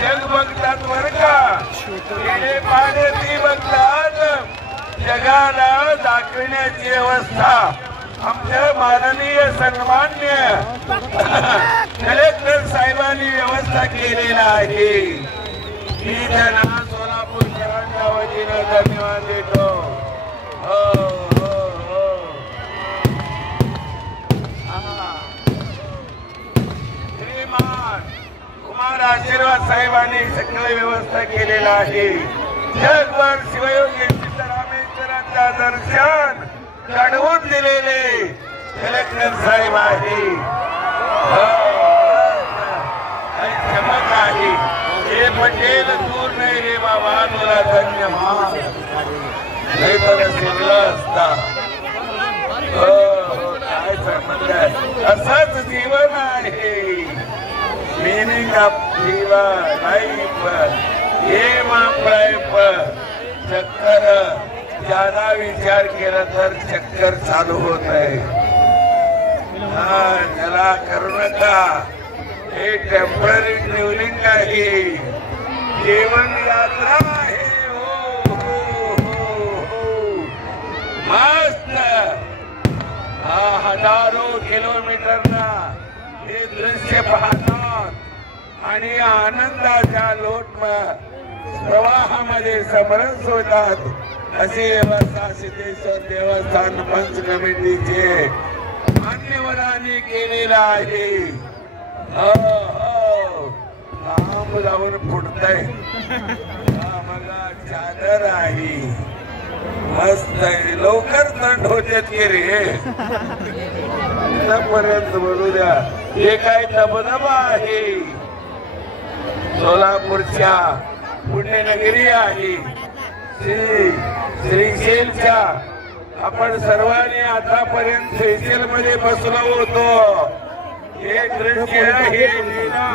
जग बघतात बर का, गेले पाहणे ती बघतात, जगाला दाखविण्याची व्यवस्था आमच्या माननीय सन्मान्य कलेक्टर साहेबांनी व्यवस्था केलेला आहे. मी त्यांना सोलापूरकरांच्या वतीने धन्यवाद देतो. हो हो हो. श्रीमान कुमार आशीर्वाद साहेबांनी सगळी व्यवस्था केलेला आहे. जगभर शिवयोगी सिद्धरामेश्वरांचा दर्शन घडवून दिलेले कलेक्टर साहेब आहे. चमक आहे. हे पटेल दूर नाही रे बाबा, तुला धन्यवाद. नाही तर शिरला असता. काय समजलं, असंच जीवन आहे. Meaning of jeevan, life, aim of life. चक्कर ज्यादा विचार केला तर चक्कर चालू होत आहे. त्याला करू नका. हे टेम्पररी ट्रॅव्हलिंग आहे, जीवन यात्रा आहे. हो हो हो हो. मस्त. हजारो किलोमीटरना हे दृश्य पाहतात आणि आनंदाच्या लोट प्रवाहामध्ये समरस होतात. अशी व्यवस्था सिद्धेश्वर देवस्थान पंच कमिटीचे मान्यवरांनी केलेला आहे. काम लावून फुटतय. मला चादर आहे, मस्त आहे. लवकर थंड होते की रे. पर्यंत बोलू द्या. हे काय धबधबा आहे, सोलापूरच्या पुण्यनगरी आहे. श्रीशैलच्या आपण सर्वांनी आतापर्यंत श्रीशैल मध्ये बसलो होतो. हे दृश्य हे लीला